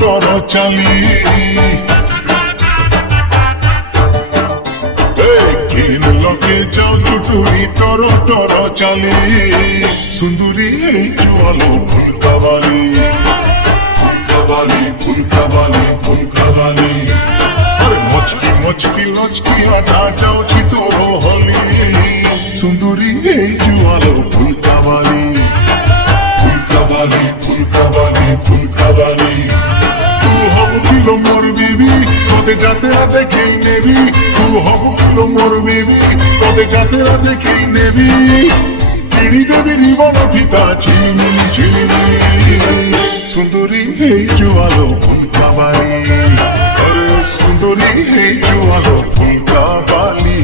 টর চালি কিন লগে যাও চুটুরি টর চালি সুন্দরী এই জোয়ালো ফুলকাবালি ফুলকাবালি ফুলকাবালি ফুলকাবালি আরে মচকি মচকি লচকি আটা যাওছি তোর হলি সুন্দরী এই জোয়ালো ফুলকাবালি ফুলকাবালি ফুলকাবালি ফুলকাবালি তু হব কিলো মোর বিবি তোদের যাতেরা দেখেই নেবি তু হব কিলো মোর বিবি তোদের যাতেরা দেখেই নেবি কিনি দেবি রিবন ফিতা ঝিলমিলি ঝিলমিলি সুন্দরী এই জোয়ালো ফুলকাবালি আরে সুন্দরী এই জোয়ালো ফুলকাবালি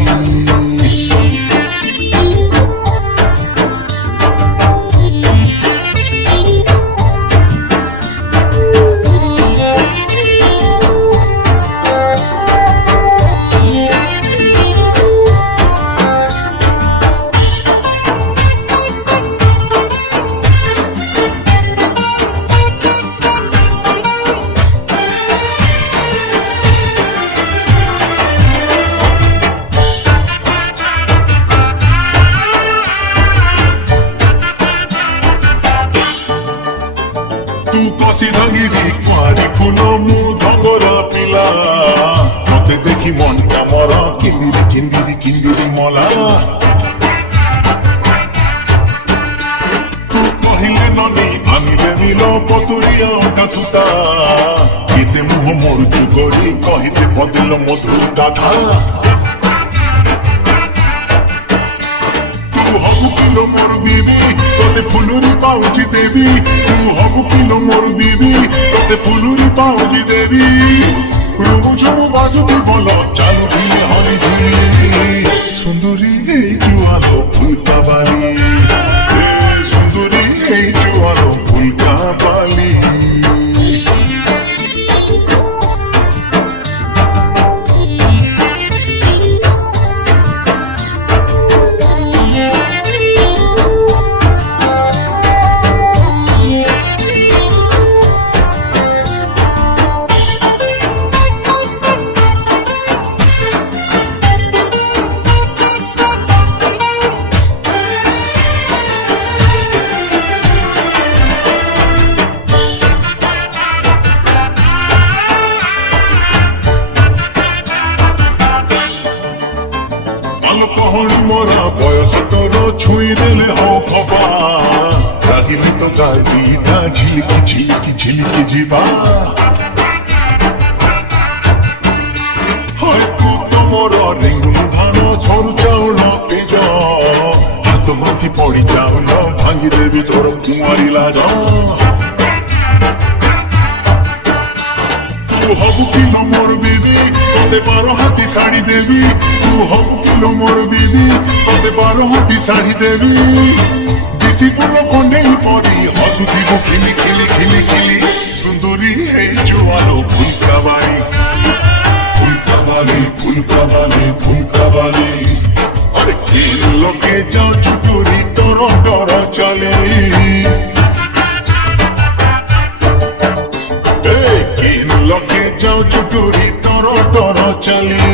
তু কষি ভাঙিবি কুয়ারি ফুলো মু ধঙ্গরা পিলা মতে দেখি মনটা মর কিন্দিরি কিন্দিরি কিন্দিরি মলা তু কহিলে ননি ভাঙিলে নিল পতুরিয়া অটা সুতা কেতে মুহ মরুচু গড়ি কহিতে বদিল মধুর গাথা হবু কিলো মোর বিবি তোতে ফুলুরি পাউছি দেবী তু হবু কিলো মোর বিবি তোতে ফুলুরি পাউছি দেবী রুমু ঝুমু বাজুবি বল চালু ঝিলে হলি ঝুলি সুন্দরী এই জোয়ালো ফুলকাবালি সুন্দরী এই জোয়ালো ফুলকাবালি কহনি মরা বয়স তোর ছুঁই দিলে হবা রাগিলে তো গাড়িটা ঝিলিকি ঝিলিকি ঝিলিকি ଯିବା হয়তো তোমার রেঙ্গুন ধান সরু চাউল পেজ হাত মুঠি পড়ি চাউল ভাঙি দেবি তোর কুমারী লাজ তু হবু কিলো মোর বিবি তোতে 12 হাতি শাড়ি দেবি তু হবু কিলো মোর বিবি তোতে 12 হাতি শাড়ি দেবি দিশি ফুল কন্ডেই পরি হসুথিব খিলি খিলি খিলি খিলি সুন্দরী এই জোয়ালো ফুলকাবালি ফুলকাবালি ফুলকাবালি ফুলকাবালি আরে কি লোকে যাও চুটুরি টর টর চলে লগে যাও চুটুরি টর টর চলি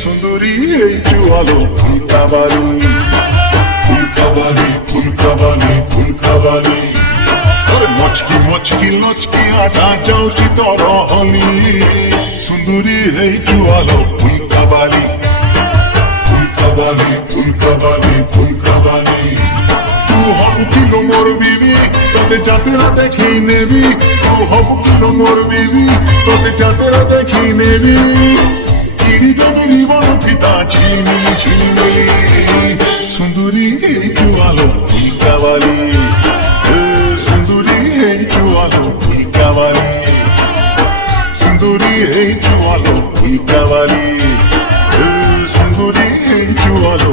সুন্দরী এই জোয়ালো ফুলকাবালি ফুলকাবালি ফুলকাবালি ফুলকাবালি আরে মচকি মচকি লচকি আটা যাওছি তর হলি সুন্দরী এই জোয়ালো ফুলকাবালি ফুলকাবালি ফুলকাবালি ফুলকাবালি তু হবু কিলো মোর বিবি তোতে যাতেরা দেখি নেবি তু হবু কিলো মোর বিবি তোতে যাতেরা দেখি নেবি কিড়ি দেবি রিবন ফিতা ঝিলমিলি ঝিলমিলি সুন্দরী এই জোয়ালো ফুলকাবালি সুন্দরী এই জোয়ালো ফুলকাবালি সুন্দরী এই জোয়ালো ফুলকাবালি সুন্দরী এই জোয়ালো